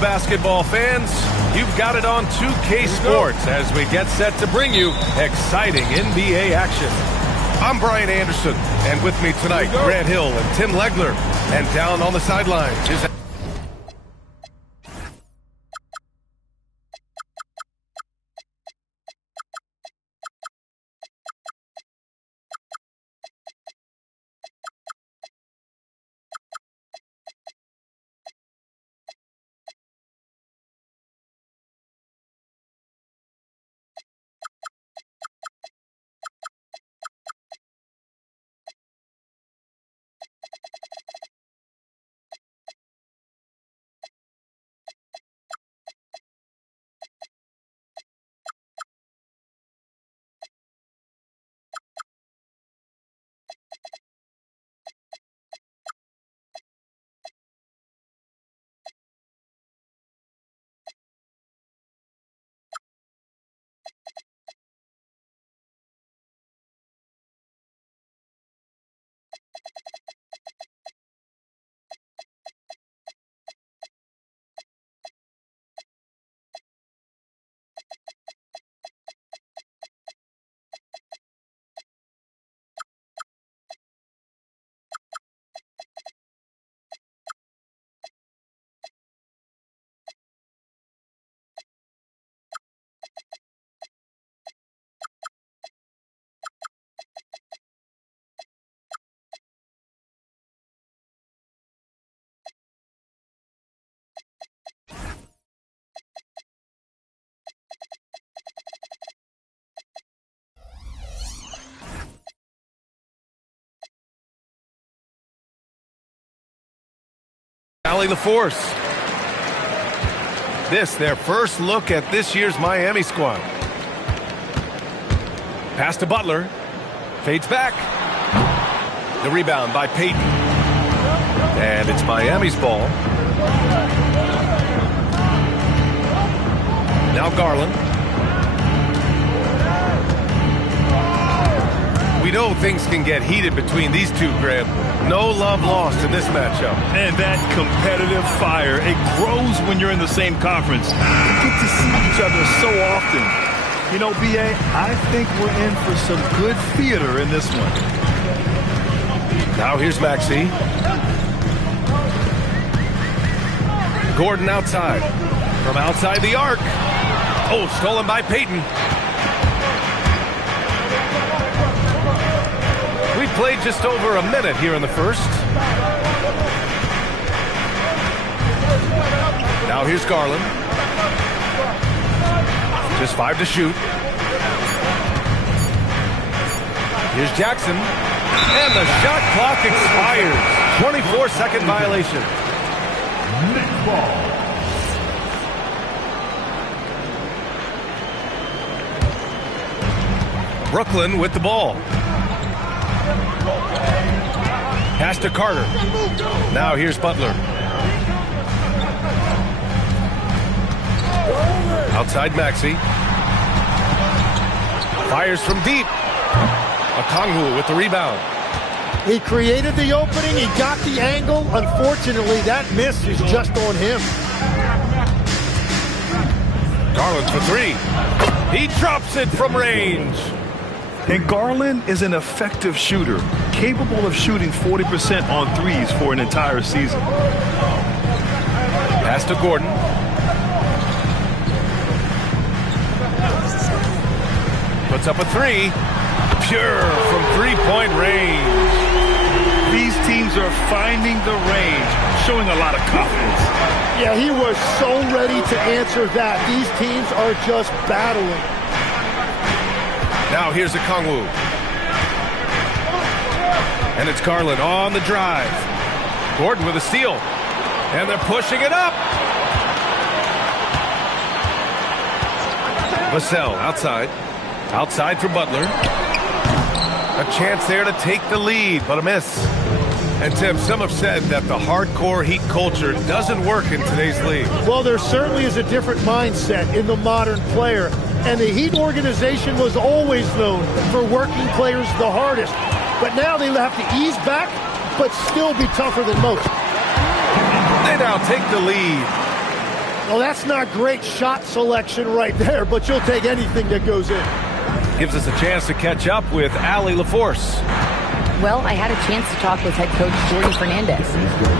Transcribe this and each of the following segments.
basketball fans. You've got it on 2K Sports as we get set to bring you exciting NBA action. I'm Brian Anderson, and with me tonight, Grant Hill and Tim Legler. And down on the sidelines is... the force. This, their first look at this year's Miami squad. Pass to Butler. Fades back. The rebound by Payton. And it's Miami's ball. Now Garland. We know things can get heated between these two, Grant. No love lost in this matchup. And that competitive fire, it grows when you're in the same conference. You get to see each other so often. You know, B.A., I think we're in for some good theater in this one. Now here's Maxey. Gordon outside. From outside the arc. Oh, stolen by Payton. We played just over a minute here in the first. Now here's Garland. Just 5 to shoot. Here's Jackson. And the shot clock expires. 24-second violation. Next ball. Brooklyn with the ball. Pass to Carter. Now here's Butler. Outside Maxey. Fires from deep. Okongwu with the rebound. He created the opening. He got the angle. Unfortunately, that miss is just on him. Garland for 3. He drops it from range. And Garland is an effective shooter, capable of shooting 40% on threes for an entire season. Pass to Gordon. Puts up a 3. Pure from three-point range. These teams are finding the range, showing a lot of confidence. Yeah, he was so ready to answer that. These teams are just battling. Now here's Okongwu. And it's Garland on the drive. Gordon with a steal. And they're pushing it up. Vassell outside. Outside for Butler. A chance there to take the lead, but a miss. And Tim, some have said that the hardcore Heat culture doesn't work in today's league. Well, there certainly is a different mindset in the modern player. And the Heat organization was always known for working players the hardest. But now they have to ease back, but still be tougher than most. They now take the lead. Well, that's not great shot selection right there, but you'll take anything that goes in. Gives us a chance to catch up with Allie LaForce. Well, I had a chance to talk with head coach Jordy Fernandez.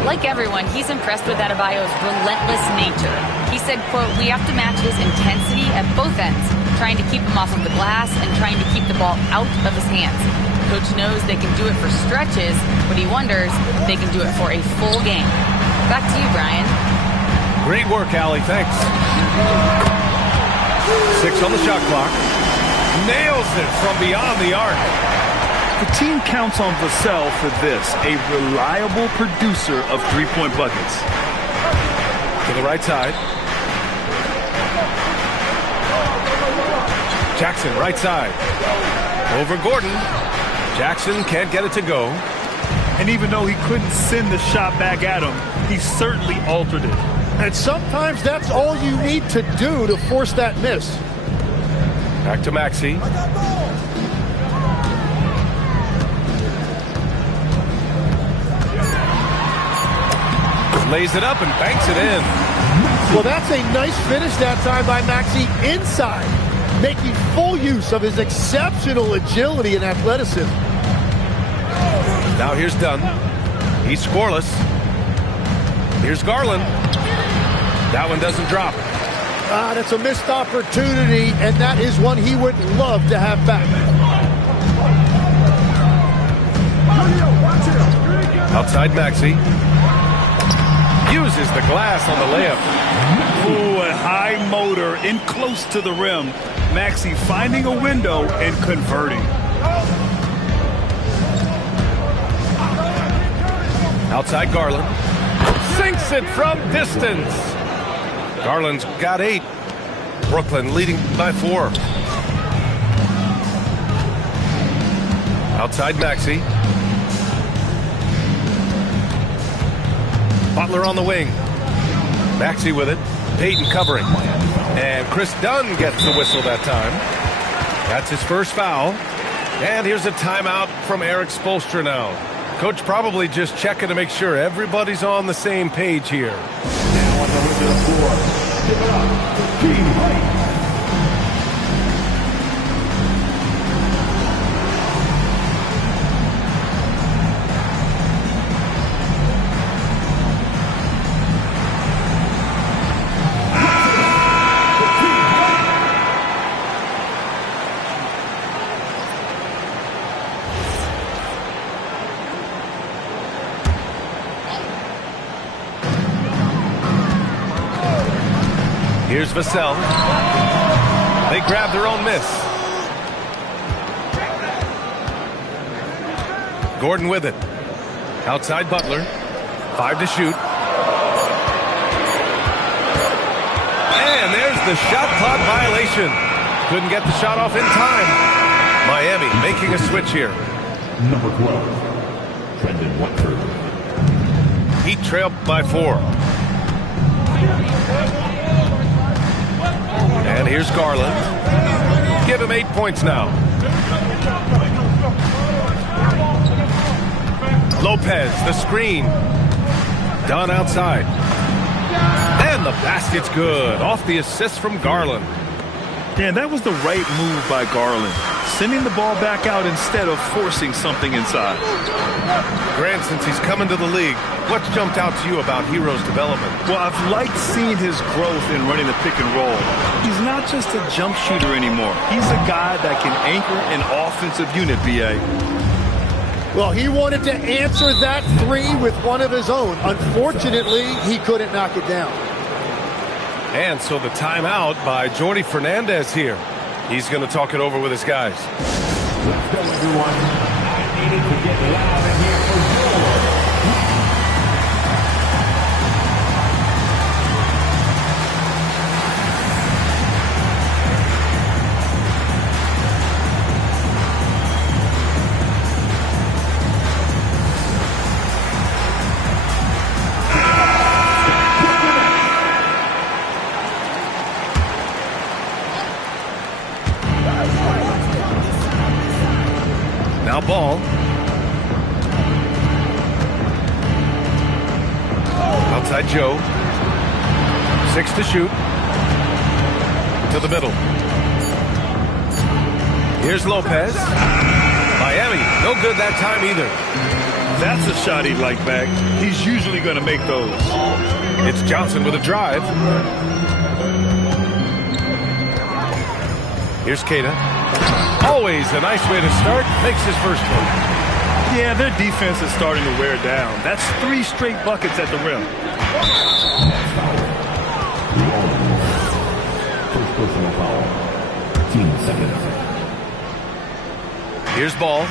Like everyone, he's impressed with Adebayo's relentless nature. He said, quote, "We have to match his intensity at both ends, trying to keep him off of the glass and trying to keep the ball out of his hands. Coach knows they can do it for stretches, but he wonders if they can do it for a full game." Back to you, Brian. Great work, Allie. Thanks. 6 on the shot clock. Nails it from beyond the arc. The team counts on Vassell for this, a reliable producer of three-point buckets. To the right side. Jackson, right side. Over Gordon. Jackson can't get it to go. And even though he couldn't send the shot back at him, he certainly altered it. And sometimes that's all you need to do to force that miss. Back to Maxey. Lays it up and banks it in. Well, that's a nice finish that time by Maxey inside, making full use of his exceptional agility and athleticism. Now here's Dunn. He's scoreless. Here's Garland. That one doesn't drop. That's a missed opportunity, and that is one he would love to have back. Outside Maxey. Uses the glass on the layup. Ooh, a high motor in close to the rim. Maxey finding a window and converting. Outside Garland. Sinks it from distance. Garland's got 8. Brooklyn leading by 4. Outside Maxey. Butler on the wing. Maxey with it. Payton covering. And Chris Dunn gets the whistle that time. That's his first foul. And here's a timeout from Eric Spoelstra now. Coach probably just checking to make sure everybody's on the same page here. Now on the way to the floor. Give it up. Team White. Here's Vassell. They grab their own miss. Gordon with it. Outside Butler. 5 to shoot. And there's the shot clock violation. Couldn't get the shot off in time. Miami making a switch here. Number 12, Brendan Watford. Heat trailed by 4. And here's Garland. Give him 8 points now. Lopez, the screen. Dunn outside. And the basket's good. Off the assist from Garland. Yeah, that was the right move by Garland. Sending the ball back out instead of forcing something inside. Grant, since he's coming to the league, what's jumped out to you about Hero's development? Well, I've liked seeing his growth in running the pick and roll. He's not just a jump shooter anymore. He's a guy that can anchor an offensive unit, B.A. Well, he wanted to answer that 3 with one of his own. Unfortunately, he couldn't knock it down. And so the timeout by Jordy Fernandez here. He's going to talk it over with his guys. Let's go, everyone. I needed to get loud in here for Joel. Now ball. Outside Joe. 6 to shoot. To the middle. Here's Lopez. Miami, no good that time either. That's a shot he'd like back. He's usually going to make those. It's Johnson with a drive. Here's Queta. Always a nice way to start. Makes his first one. Yeah, their defense is starting to wear down. That's 3 straight buckets at the rim. First personal foul. 15 seconds. Here's Ball.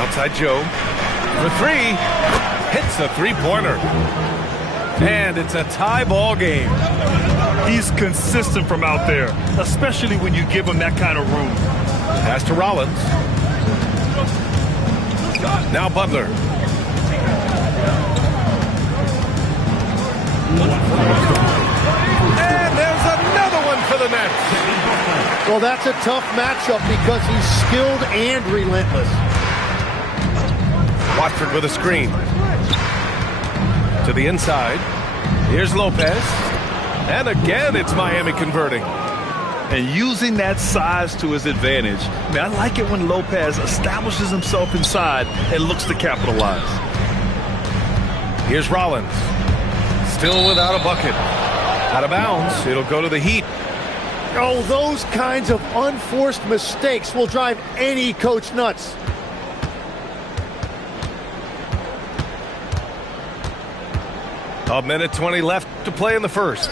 Outside Joe. For 3. Hits a 3-pointer. And it's a tie ball game. He's consistent from out there, especially when you give him that kind of room. Pass to Rollins. Now Butler. And there's another one for the Nets. Well, that's a tough matchup because he's skilled and relentless. Watford with a screen. To the inside. Here's Lopez. And again, it's Miami converting. And using that size to his advantage. I mean, I like it when Lopez establishes himself inside and looks to capitalize. Here's Rollins. Still without a bucket. Out of bounds. It'll go to the Heat. Oh, those kinds of unforced mistakes will drive any coach nuts. A minute 20 left to play in the first.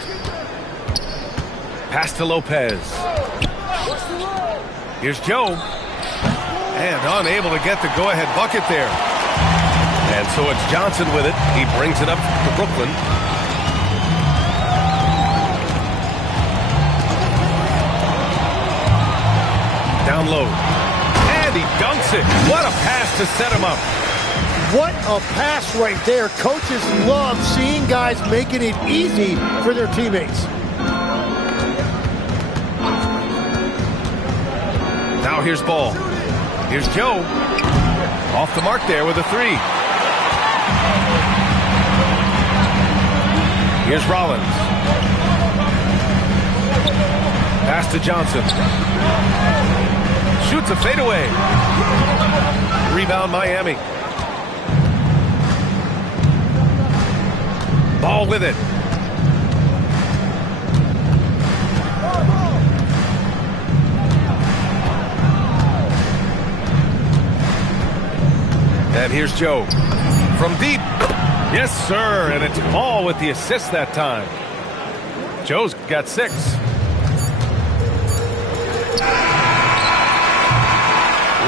Pass to Lopez. Here's Joe. And unable to get the go-ahead bucket there. And so it's Johnson with it. He brings it up to Brooklyn. Down low. And he dunks it. What a pass to set him up. What a pass right there. Coaches love seeing guys making it easy for their teammates. Now here's Ball. Here's Joe. Off the mark there with a 3. Here's Rollins. Pass to Johnson. Shoots a fadeaway. Rebound Miami. Ball with it. And here's Joe. From deep. Yes, sir. And it's Ball with the assist that time. Joe's got 6.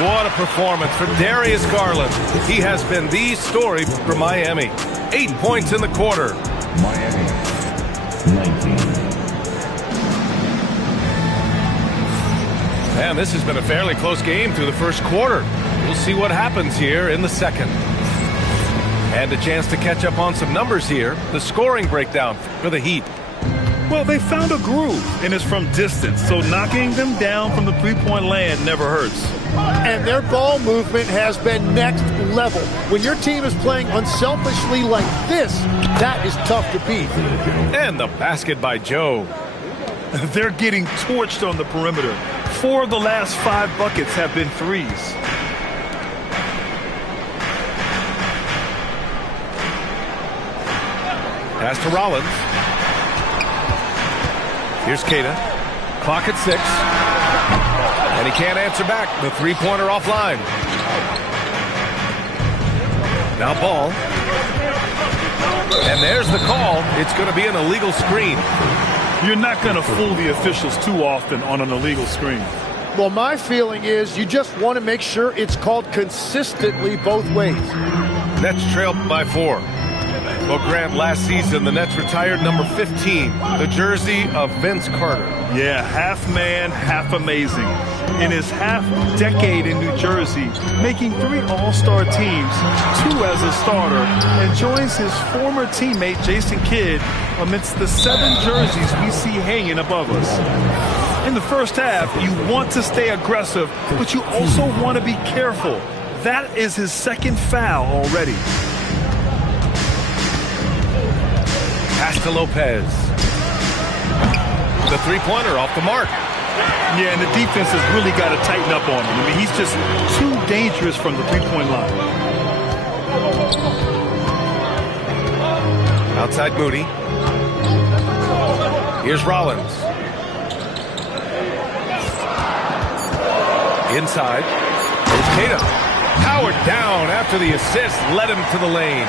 What a performance for Darius Garland. He has been the story for Miami. 8 points in the quarter. Miami, 19. Man, this has been a fairly close game through the first quarter. We'll see what happens here in the second. And a chance to catch up on some numbers here. The scoring breakdown for the Heat. Well, they found a groove, and it's from distance, so knocking them down from the three-point land never hurts. And their ball movement has been next level. When your team is playing unselfishly like this, that is tough to beat. And the basket by Joe. They're getting torched on the perimeter. 4 of the last 5 buckets have been threes. Pass to Rollins. Here's Queta. Clock at 6. And he can't answer back. The three-pointer offline. Now Ball. And there's the call. It's going to be an illegal screen. You're not going to fool the officials too often on an illegal screen. Well, my feeling is you just want to make sure it's called consistently both ways. Nets trailed by 4. Well, Grant, last season, the Nets retired number 15, the jersey of Vince Carter. Yeah, half man, half amazing. In his half-decade in New Jersey, making 3 All-Star teams, 2 as a starter, and joins his former teammate Jason Kidd amidst the 7 jerseys we see hanging above us. In the first half, you want to stay aggressive, but you also want to be careful. That is his second foul already. Pass to Lopez. The three-pointer off the mark. Yeah, and the defense has really got to tighten up on him. I mean, he's just too dangerous from the three-point line. Outside Moody. Here's Rollins. Inside. Here's Tatum. Powered down after the assist led him to the lane.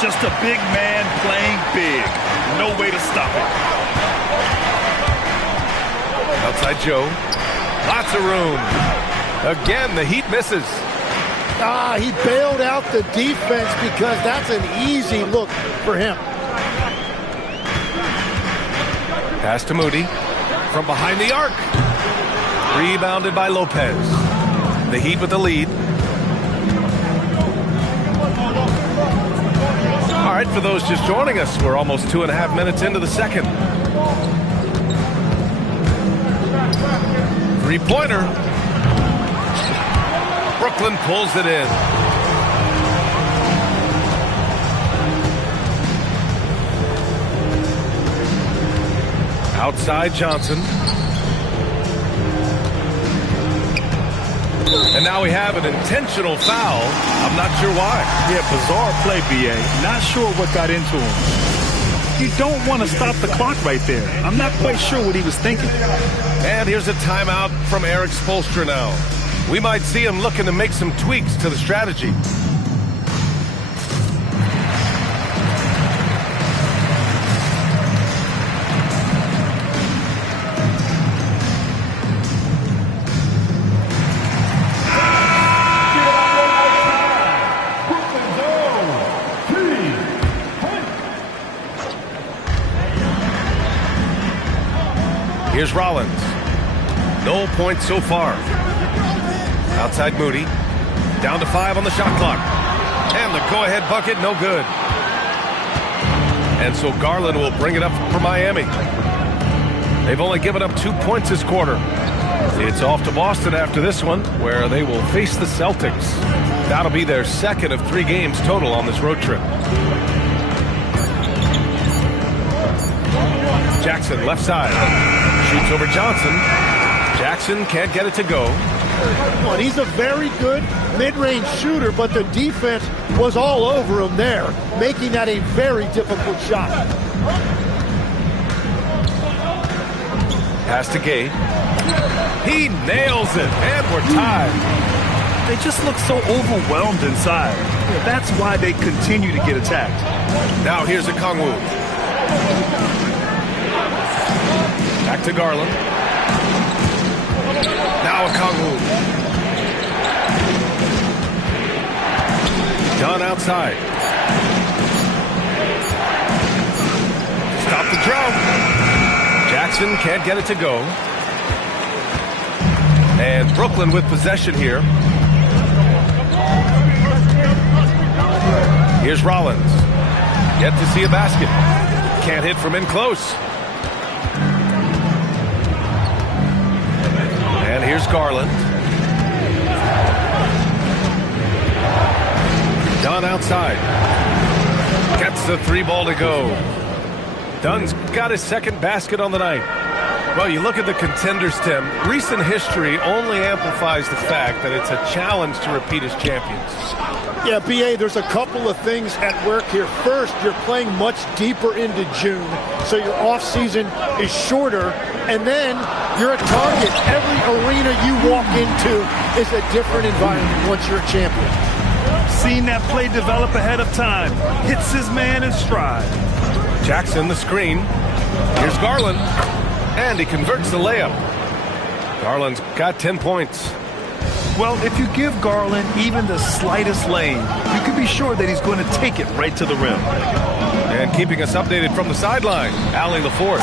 Just a big man playing big. No way to stop it. Outside Joe. Lots of room. Again, the Heat misses. He bailed out the defense because that's an easy look for him. Pass to Moody. From behind the arc. Rebounded by Lopez. The Heat with the lead. All right, for those just joining us, we're almost 2.5 minutes into the second. Three-pointer. Brooklyn pulls it in. Outside Johnson. And now we have an intentional foul. I'm not sure why. Yeah, bizarre play, B.A. Not sure what got into him. You don't want to stop the clock right there. I'm not quite sure what he was thinking. And here's a timeout from Eric Spoelstra now. We might see him looking to make some tweaks to the strategy. Here's Rollins. No points so far. Outside Moody. Down to 5 on the shot clock. And the go-ahead bucket, no good. And so Garland will bring it up for Miami. They've only given up 2 points this quarter. It's off to Boston after this one, where they will face the Celtics. That'll be their second of 3 games total on this road trip. Jackson, left side. Shoots over Johnson. Jackson can't get it to go. He's a very good mid-range shooter, but the defense was all over him there, making that a very difficult shot. Pass to Gay. He nails it, and we're tied. They just look so overwhelmed inside. Yeah, that's why they continue to get attacked. Now here's Okongwu. Back to Garland. Now Okongwu. Done outside. Stop the drought. Jackson can't get it to go. And Brooklyn with possession here. Here's Rollins. Yet to see a basket. Can't hit from in close. And here's Garland. Dunn outside. Gets the 3 ball to go. Dunn's got his second basket on the night. Well, you look at the contenders, Tim. Recent history only amplifies the fact that it's a challenge to repeat as champions. Yeah, B.A., there's a couple of things at work here. First, you're playing much deeper into June, so your offseason is shorter. And then you're a target. Every arena you walk into is a different environment once you're a champion. Seen that play develop ahead of time. Hits his man in stride. Jackson, the screen. Here's Garland. And he converts the layup. Garland's got 10 points. Well, if you give Garland even the slightest lane, you can be sure that he's going to take it right to the rim. And keeping us updated from the sideline, Allie LaForce.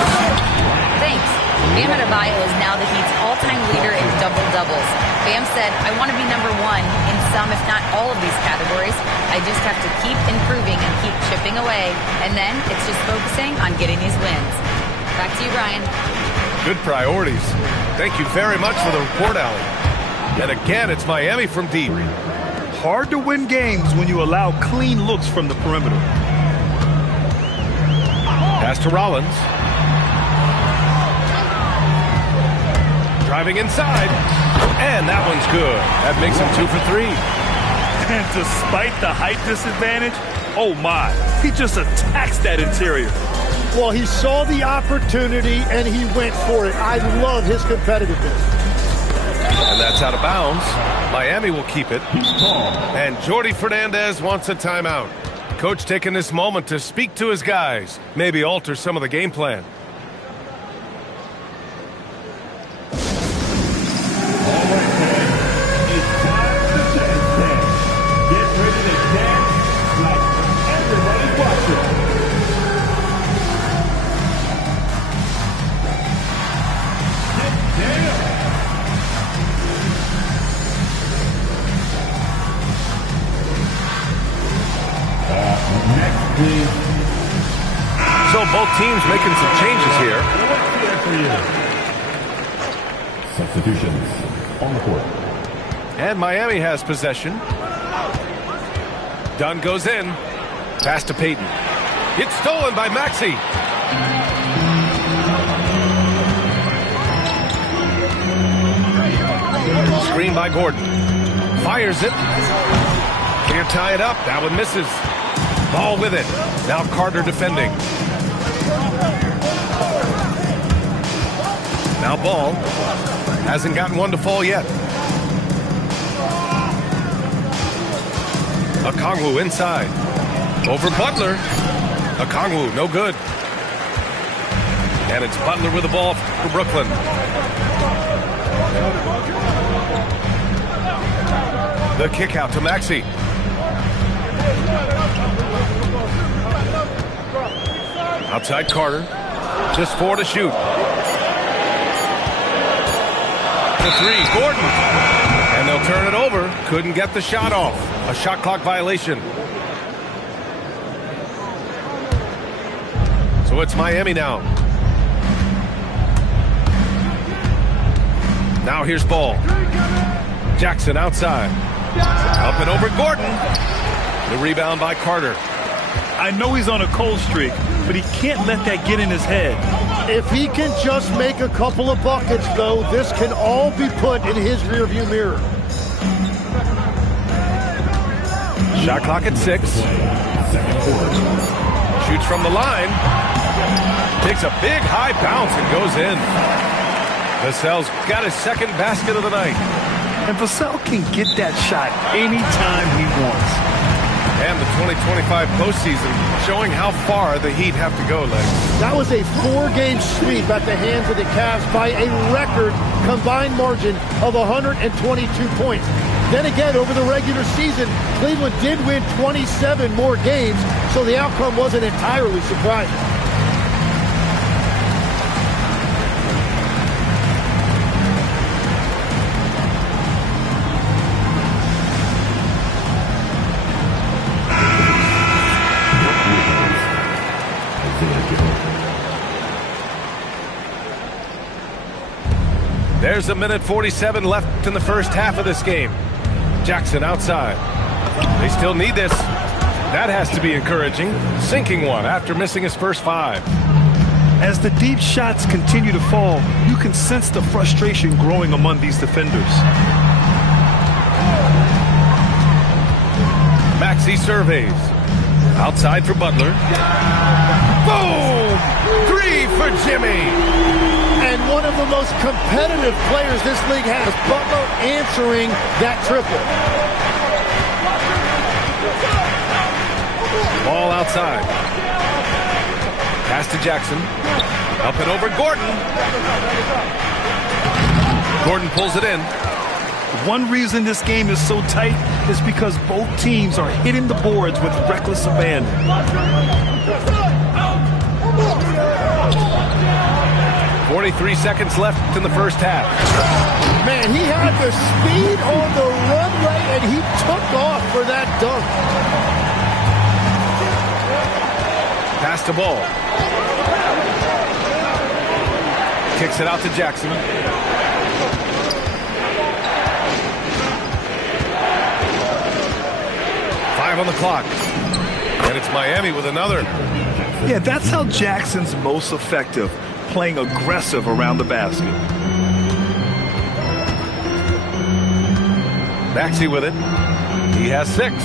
Thanks. Bam Adebayo is now the Heat's all-time leader in double-doubles. Bam said, I want to be number 1 in some, if not all of these categories. I just have to keep improving and keep chipping away. And then it's just focusing on getting these wins. Back to you, Brian. Good priorities. Thank you very much for the report, Allie. And again, it's Miami from deep. hard to win games when you allow clean looks from the perimeter. Pass to Rollins. Driving inside. And that one's good. That makes him 2 for 3. And despite the height disadvantage, oh my, he just attacks that interior. Well, he saw the opportunity and he went for it. I love his competitiveness. And that's out of bounds. Miami will keep it. And Jordi Fernandez wants a timeout. Coach taking this moment to speak to his guys, maybe alter some of the game plan. All right, fans. It's time to dance. Get ready to dance like everybody's watching. Get down. Next, please. So both teams making some changes here. Substitutions on the court. And Miami has possession. Dunn goes in. Pass to Payton. It's stolen by Maxey. Screen by Gordon. Fires it. Can't tie it up. That one misses. Ball with it. Now Carter defending. Now Ball. Hasn't gotten one to fall yet. Okongwu inside. Over Butler. Okongwu, no good. And it's Butler with the ball for Brooklyn. The kick out to Maxey. Outside Carter. Just 4 to shoot. The 3, Gordon. And they'll turn it over. Couldn't get the shot off. A shot clock violation. So it's Miami now. Now here's Ball. Jackson outside. Up and over Gordon. The rebound by Carter. I know he's on a cold streak, but he can't let that get in his head. If he can just make a couple of buckets, though, this can all be put in his rearview mirror. Shot clock at 6. Shoots from the line. Takes a big high bounce and goes in. Vassell's got his second basket of the night. And Vassell can get that shot anytime he wants. And the 2025 postseason showing how far the Heat have to go, Legs. That was a 4-game sweep at the hands of the Cavs by a record combined margin of 122 points. Then again, over the regular season, Cleveland did win 27 more games, so the outcome wasn't entirely surprising. There's a minute 47 left in the first half of this game. Jackson outside. They still need this. That has to be encouraging. Sinking one after missing his first 5. As the deep shots continue to fall, you can sense the frustration growing among these defenders. Maxey surveys. Outside for Butler. Boom! 3 for Jimmy. And one of the most competitive players this league has, Butler answering that triple. Ball outside. Pass to Jackson. Up and over Gordon. Gordon pulls it in. One reason this game is so tight is because both teams are hitting the boards with reckless abandon. 43 seconds left in the first half. Man, he had the speed on the runway, and he took off for that dunk. Pass to Ball. Kicks it out to Jackson. 5 on the clock. And it's Miami with another. Yeah, that's how Jackson's most effective, playing aggressive around the basket. Maxey with it. He has 6.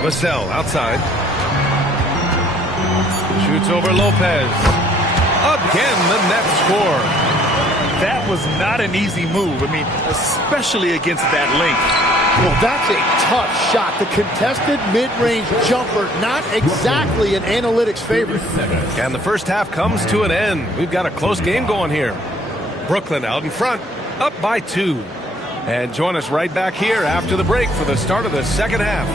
Vassell outside. Shoots over Lopez. Again, the net score. That was not an easy move. I mean, especially against that length. Well, that's a tough shot. The contested mid-range jumper, not exactly an analytics favorite. And the first half comes to an end. We've got a close game going here. Brooklyn out in front, up by 2. And join us right back here after the break for the start of the second half.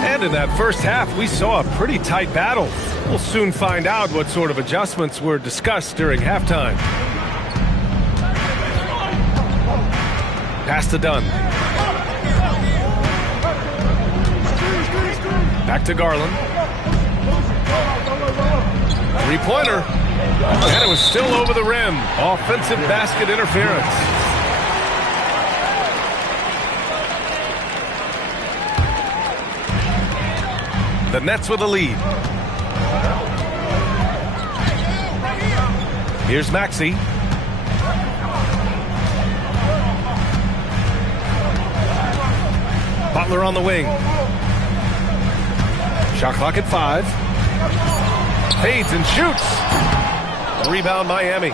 And in that first half, we saw a pretty tight battle. We'll soon find out what sort of adjustments were discussed during halftime. Pass to Dunn. Back to Garland. 3-pointer. And it was still over the rim. Offensive basket interference. The Nets with a lead. Here's Maxey. Butler on the wing. Shot clock at 5. Fades and shoots. Rebound Miami.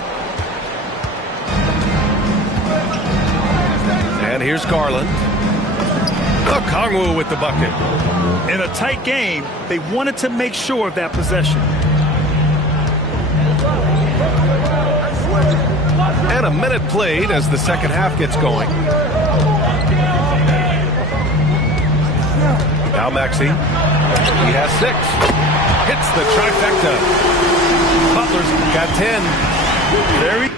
And here's Garland. Okongwu with the bucket. In a tight game, they wanted to make sure of that possession. And a minute played as the second half gets going. Now Maxey. He has 6. Hits the trifecta. Butler's got 10. Very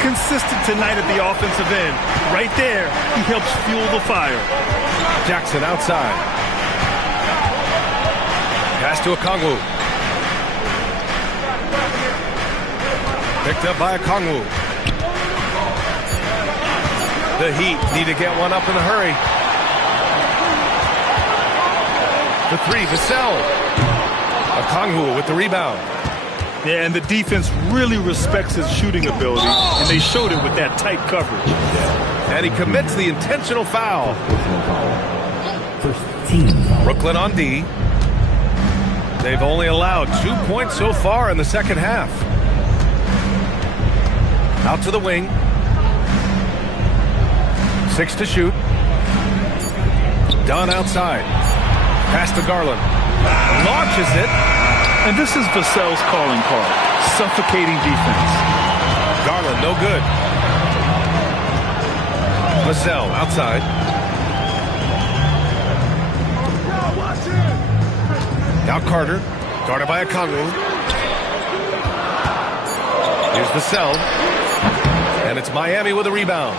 consistent tonight at the offensive end. Right there, he helps fuel the fire. Jackson outside. Pass to Okongwu. Picked up by Okongwu. The Heat need to get one up in a hurry. The 3, Vassell. Okongwu with the rebound. Yeah, and the defense really respects his shooting ability, and they showed it with that tight coverage. And he commits the intentional foul. Brooklyn on D. They've only allowed 2 points so far in the second half. Out to the wing. 6 to shoot. Dunn outside. Pass to Garland. Launches it. And this is Vassell's calling card. Suffocating defense. Garland, no good. Vassell outside. Now Carter. Guarded by Okongwu. Here's Vassell. And it's Miami with a rebound.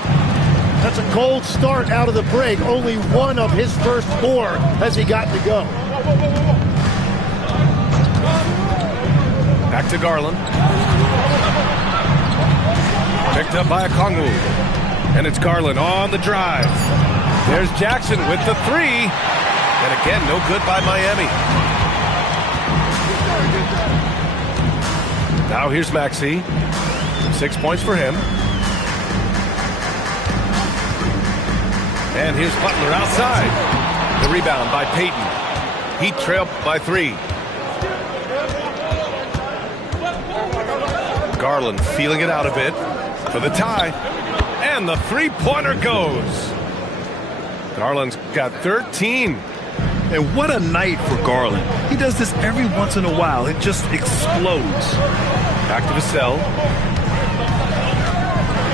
That's a cold start out of the break. Only one of his first 4 has he got to go. Back to Garland. Picked up by Okongwu. And it's Garland on the drive. There's Jackson with the 3. And again, no good by Miami. Now here's Maxey. 6 points for him. And here's Butler outside. The rebound by Payton. Heat trail by 3. Garland feeling it out a bit for the tie. And the 3-pointer goes. Garland's got 13. And what a night for Garland. He does this every once in a while. It just explodes. Back to Vassell.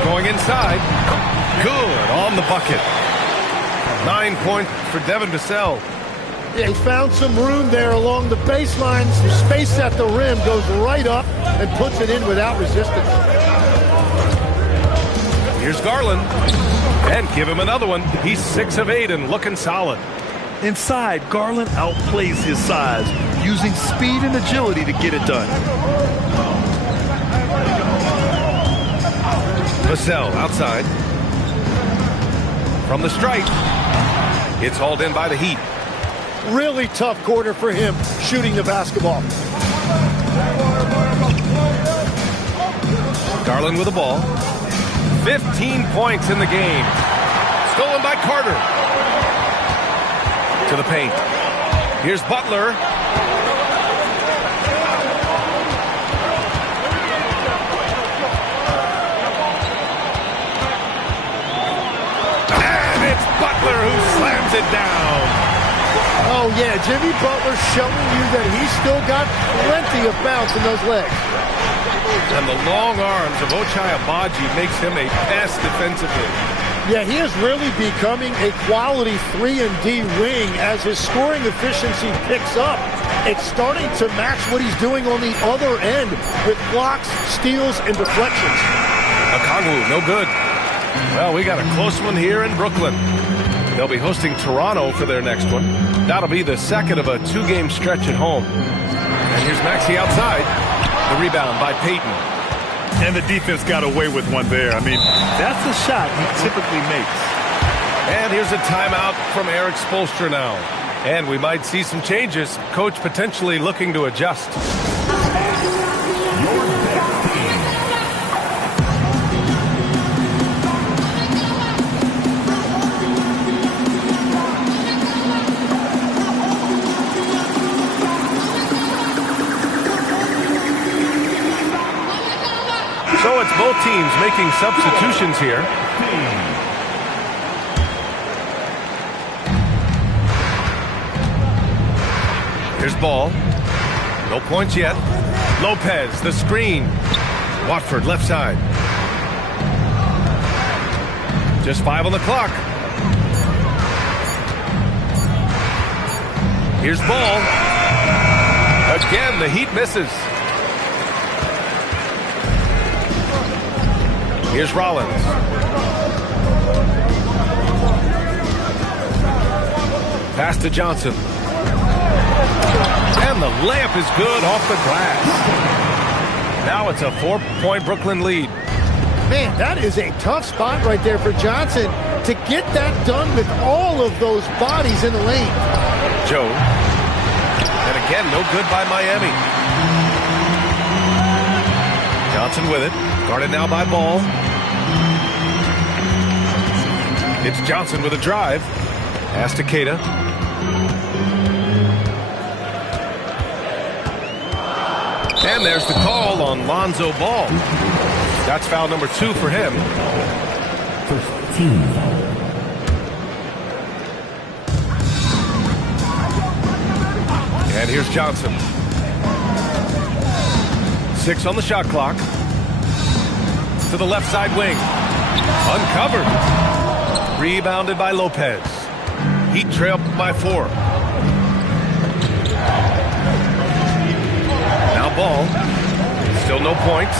Going inside. Good on the bucket. 9 points for Devin Vassell. Yeah, he found some room there along the baseline. Some space at the rim, goes right up and puts it in without resistance. Here's Garland. And give him another one. He's 6 of 8 and looking solid. Inside, Garland outplays his size, using speed and agility to get it done. Vassell outside. From the stripe. It's hauled in by the Heat. Really tough quarter for him shooting the basketball. Garland with the ball. 15 points in the game. Stolen by Carter. To the paint. Here's Butler. And it's Butler who slams it down. Oh, yeah, Jimmy Butler showing you that he's still got plenty of bounce in those legs. And the long arms of Ochai Agbaji makes him a pest defensively. Yeah, he is really becoming a quality 3-and-D wing as his scoring efficiency picks up. It's starting to match what he's doing on the other end with blocks, steals, and deflections. Okongwu, no good. Well, we got a close one here in Brooklyn. They'll be hosting Toronto for their next one. That'll be the second of a two-game stretch at home. And here's Maxey outside. The rebound by Payton. And the defense got away with one there. I mean, that's the shot he typically makes. And here's a timeout from Eric Spoelstra now. And we might see some changes. Coach potentially looking to adjust. So it's both teams making substitutions here. Here's Ball. No points yet. Lopez, the screen. Watford, left side. Just 5 on the clock. Here's Ball. Again, the Heat misses. Here's Rollins. Pass to Johnson. And the layup is good off the glass. Now it's a 4-point Brooklyn lead. Man, that is a tough spot right there for Johnson to get that done with all of those bodies in the lane. Joe. And again, no good by Miami. Johnson with it. Guarded now by Ball. It's Johnson with a drive. Pass to Keita. And there's the call on Lonzo Ball. That's foul number 2 for him. First team. And here's Johnson. 6 on the shot clock. To the left side wing. Uncovered. Rebounded by Lopez. Heat trail by 4. Now Ball. Still no points.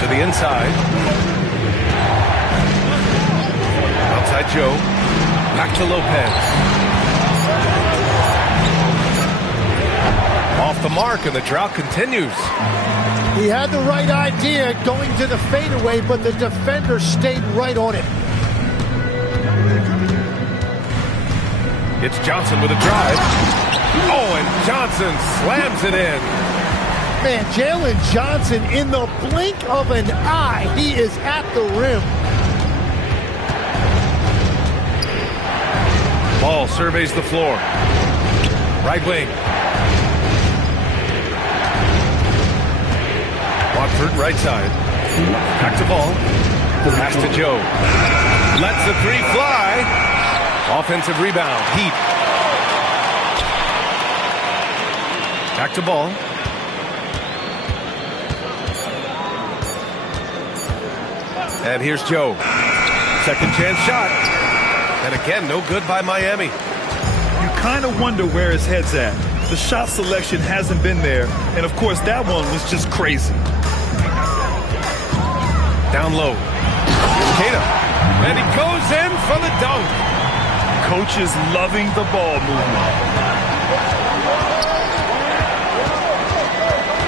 To the inside. Outside Joe. Back to Lopez. Off the mark, and the drought continues. He had the right idea going to the fadeaway, but the defender stayed right on it. It's Johnson with a drive. Oh, and Johnson slams it in. Man, Jalen Johnson, in the blink of an eye, he is at the rim. Ball surveys the floor. Right wing. Watford, right side. Back to Ball. Pass to Joe. Lets the 3 fly. Offensive rebound. Heat. Back to Ball. And here's Joe. Second chance shot. And again, no good by Miami. You kind of wonder where his head's at. The shot selection hasn't been there. And, of course, that one was just crazy. Down low. Here's Keita. And he goes in for the dunk. Coach is loving the ball movement.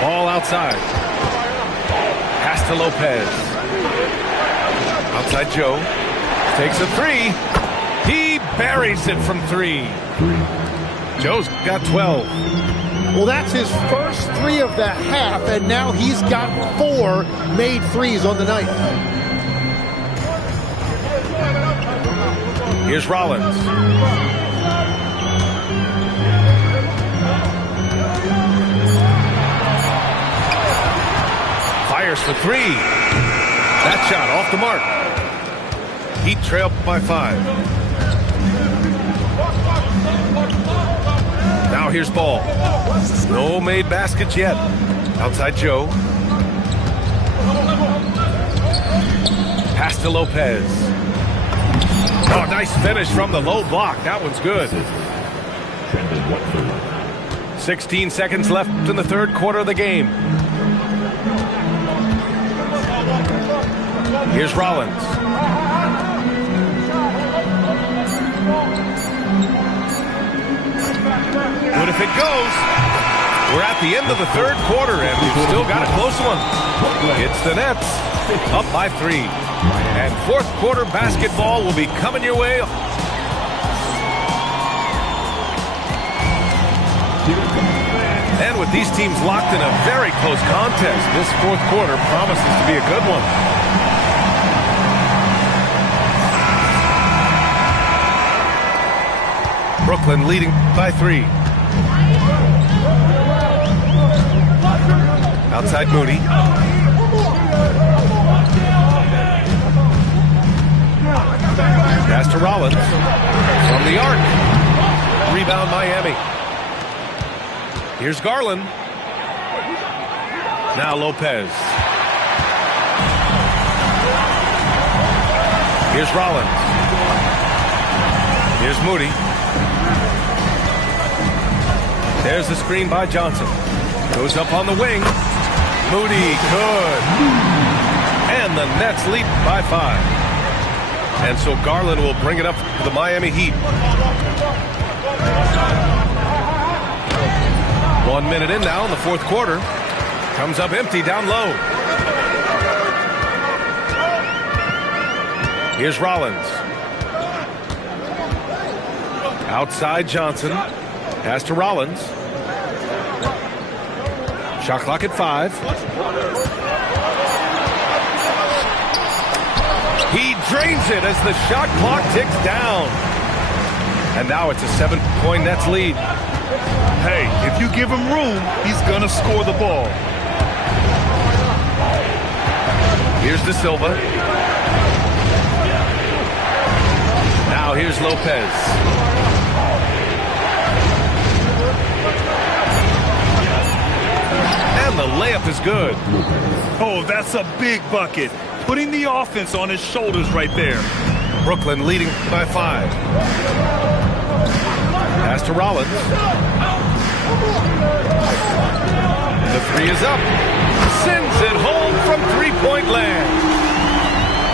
Ball outside. Pass to Lopez. Outside Joe. Takes a three. He buries it from three. Joe's got 12. Well, that's his first three of the half, and now he's got 4 made threes on the night. Here's Rollins. Fires for three. That shot off the mark. Heat trail by 5. Now here's Ball. No made baskets yet. Outside Joe. Pass to Lopez. Oh, nice finish from the low block. That one's good. 16 seconds left in the third quarter of the game. Here's Rollins. But if it goes, we're at the end of the third quarter, and we've still got a close one. It's the Nets, up by 3. And fourth quarter basketball will be coming your way. And with these teams locked in a very close contest, this fourth quarter promises to be a good one. Brooklyn leading by 3. Outside Moody. Pass to Rollins. From the arc. Rebound Miami. Here's Garland. Now Lopez. Here's Rollins. Here's Moody. There's the screen by Johnson. Goes up on the wing. Moody, good. And the Nets lead by 5. And so Garland will bring it up to the Miami Heat. 1 minute in now in the fourth quarter. Comes up empty down low. Here's Rollins. Outside Johnson. Pass to Rollins. Shot clock at 5. He drains it as the shot clock ticks down. And now it's a 7-point Nets lead. Hey, if you give him room, he's going to score the ball. Here's De Silva. Now here's Lopez. And the layup is good. Oh, that's a big bucket. Putting the offense on his shoulders right there. Brooklyn leading by 5. Pass to Rollins. The three is up. Sends it home from three-point land.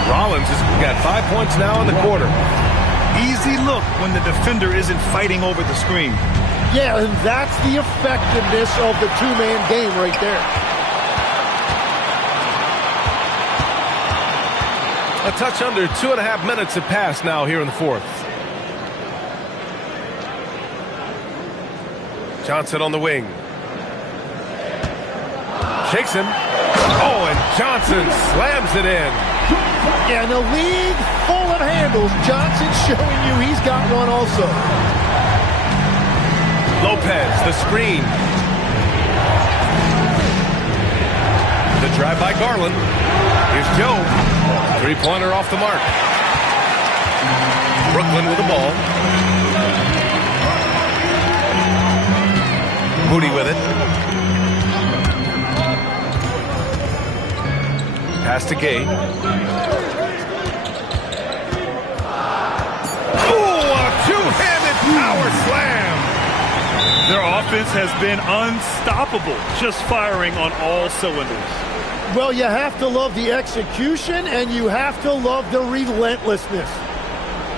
Rollins has got 5 points now in the quarter. Easy look when the defender isn't fighting over the screen. Yeah, and that's the effectiveness of the two-man game right there. A touch under 2.5 minutes have passed now here in the fourth. Johnson on the wing. Shakes him. Oh, and Johnson slams it in. Yeah, in a league full of handles, Johnson's showing you he's got one also. Lopez, the screen. The drive by Garland. Here's Joe. Three-pointer off the mark. Brooklyn with the ball. Moody with it. Pass to Gay. Oh, a two-handed power slam. Their offense has been unstoppable, just firing on all cylinders. Well, you have to love the execution, and you have to love the relentlessness.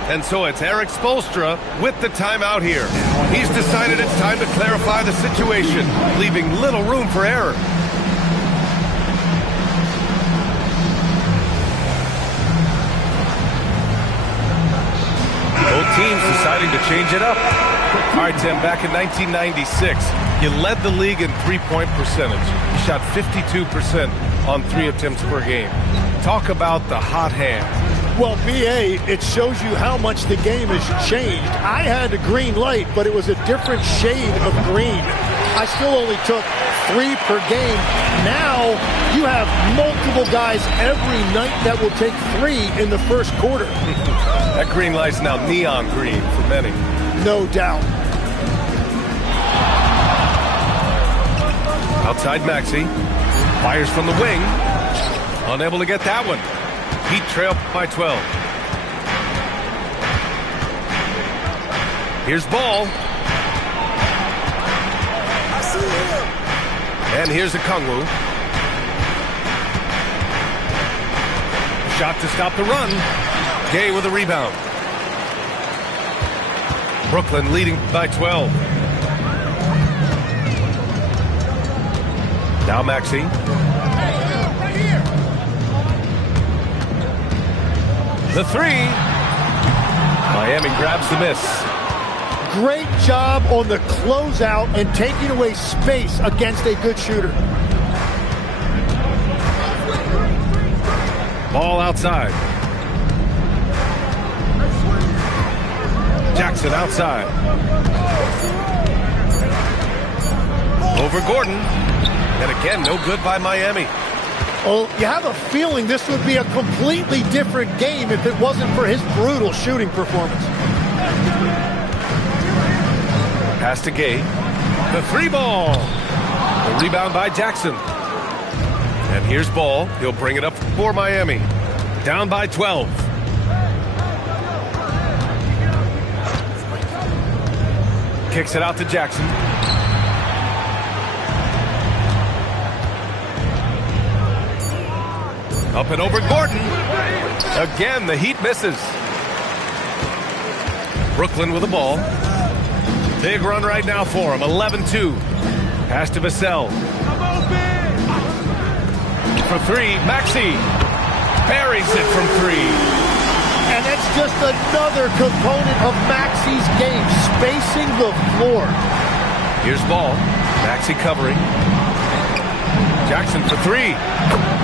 And so it's Eric Spoelstra with the timeout here. He's decided it's time to clarify the situation, leaving little room for error. teams deciding to change it up. All right, Tim, back in 1996, you led the league in three-point percentage. You shot 52% on 3 attempts per game. Talk about the hot hand. Well, BA, it shows you how much the game has changed. I had a green light, but it was a different shade of green. I still only took 3 per game. Now you have multiple guys every night that will take 3 in the first quarter. That green light's now neon green for many. No doubt. Outside Maxey. Fires from the wing. Unable to get that one. Heat trail by 12. Here's Ball. And here's Okongwu. Shot to stop the run. Gay with a rebound. Brooklyn leading by 12. Now Maxey. The 3. Miami grabs the miss. Great job on the closeout and taking away space against a good shooter. Ball outside. Jackson outside. Over Gordon. And again, no good by Miami. Well, you have a feeling this would be a completely different game if it wasn't for his brutal shooting performance. Pass to Gay. The 3 ball. The rebound by Jackson. And here's Ball. He'll bring it up for Miami. Down by 12. Kicks it out to Jackson. Up and over Gordon. Again, the Heat misses. Brooklyn with the ball. Big run right now for him. 11-2. Pass to Vassell. For 3, Maxey. Buries it from 3. And that's just another component of Maxey's game, spacing the floor. Here's Ball. Maxey covering. Jackson for 3.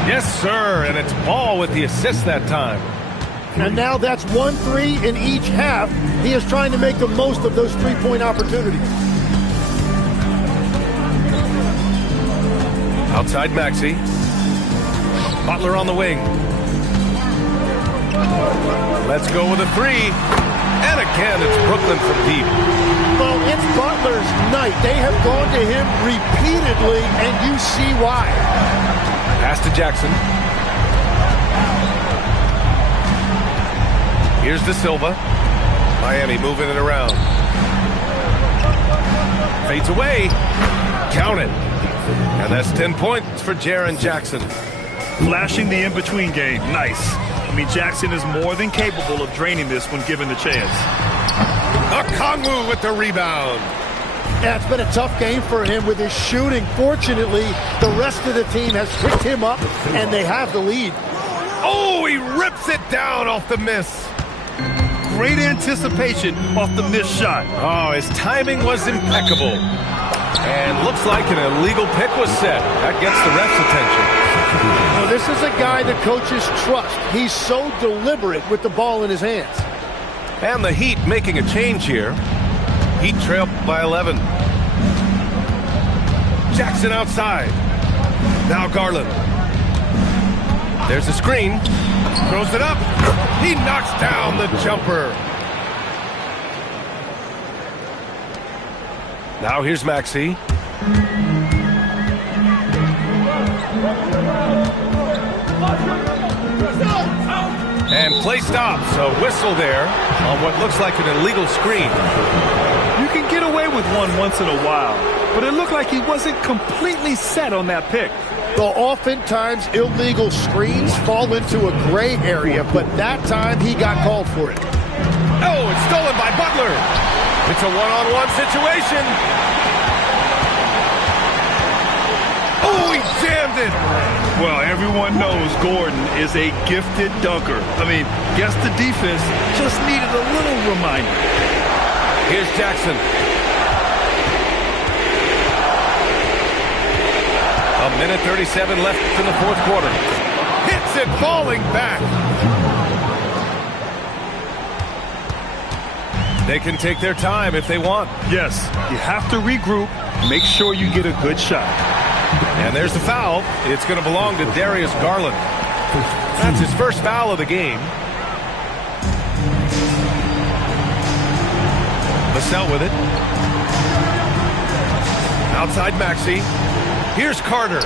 Yes, sir. And it's Ball with the assist that time. And now that's 1-3 in each half. He is trying to make the most of those three-point opportunities. Outside Maxey. Butler on the wing. Let's go with a 3. And again, it's Brooklyn from deep. Well, it's Butler's night. They have gone to him repeatedly, and you see why. Pass to Jackson. Here's De Silva. Miami moving it around. Fades away. Count it. And that's 10 points for Jaren Jackson. Flashing the in-between game. Nice. I mean, Jackson is more than capable of draining this when given the chance. Okongwu with the rebound. Yeah, it's been a tough game for him with his shooting. Fortunately, the rest of the team has picked him up, and they have the lead. Oh, he rips it down off the miss. Great anticipation off the missed shot. Oh, his timing was impeccable. And looks like an illegal pick was set. That gets the ref's attention. Now, this is a guy the coaches trust. He's so deliberate with the ball in his hands. And the Heat making a change here. Heat trail by 11. Jackson outside. Now Garland. There's a screen. Throws it up. He knocks down the jumper. Now here's Maxey. And play stops. A whistle there on what looks like an illegal screen. You can get away with one once in a while, but it looked like he wasn't completely set on that pick. Well, oftentimes illegal screens fall into a gray area, but that time he got called for it. Oh, it's stolen by Butler. It's a one-on-one situation. Oh, he jammed it. Well, everyone knows Gordon is a gifted dunker. I mean, guess the defense just needed a little reminder. Here's Jackson. A minute 37 left in the fourth quarter. Hits it, falling back. They can take their time if they want. Yes, you have to regroup, make sure you get a good shot. And there's the foul. It's going to belong to Darius Garland. That's his first foul of the game. Vassell with it. Outside Maxey. Here's Carter.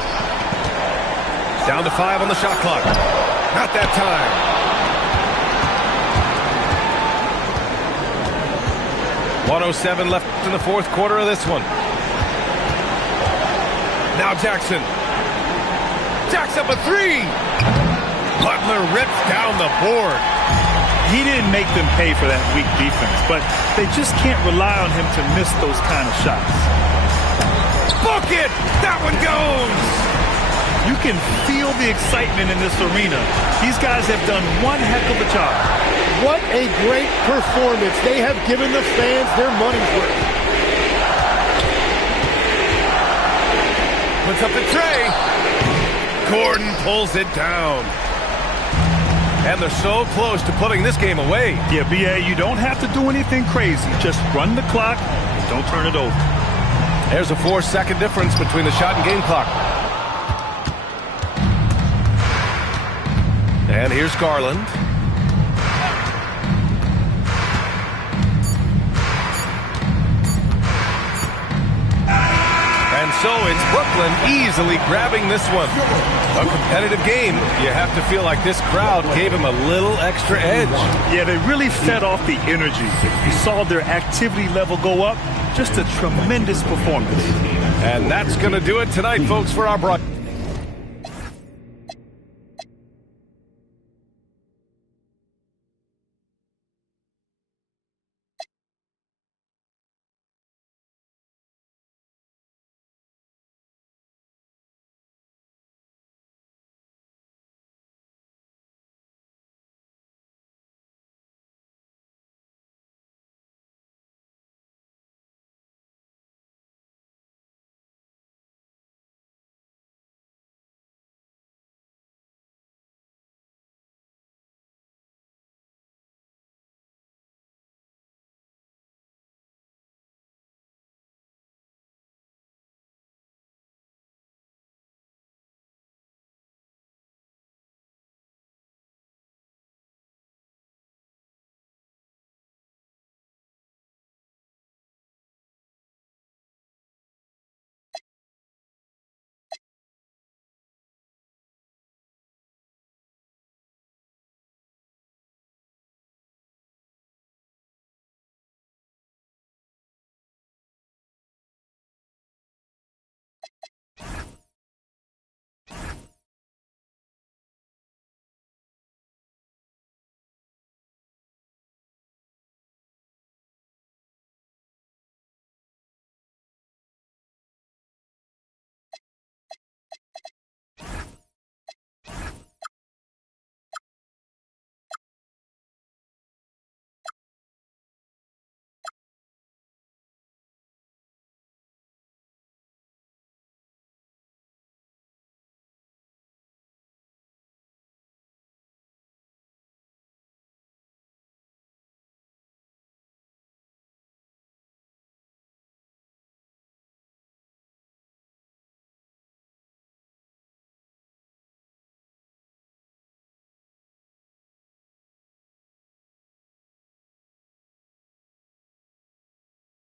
Down to 5 on the shot clock. Not that time. .107 left in the fourth quarter of this one. Now Jackson. Jacks up a 3. Butler rips down the board. He didn't make them pay for that weak defense, but they just can't rely on him to miss those kind of shots. Book it! That one goes! You can feel the excitement in this arena. These guys have done one heck of a job. What a great performance. They have given the fans their money's worth. Puts up the tray. Gordon pulls it down. And they're so close to putting this game away. Yeah, B.A., you don't have to do anything crazy. Just run the clock and don't turn it over. There's a 4-second difference between the shot and game clock. And here's Garland. And so it's Brooklyn easily grabbing this one. A competitive game. You have to feel like this crowd gave him a little extra edge. Yeah, they really fed off the energy. You saw their activity level go up. Just a tremendous performance. And that's going to do it tonight, folks, for our broadcast.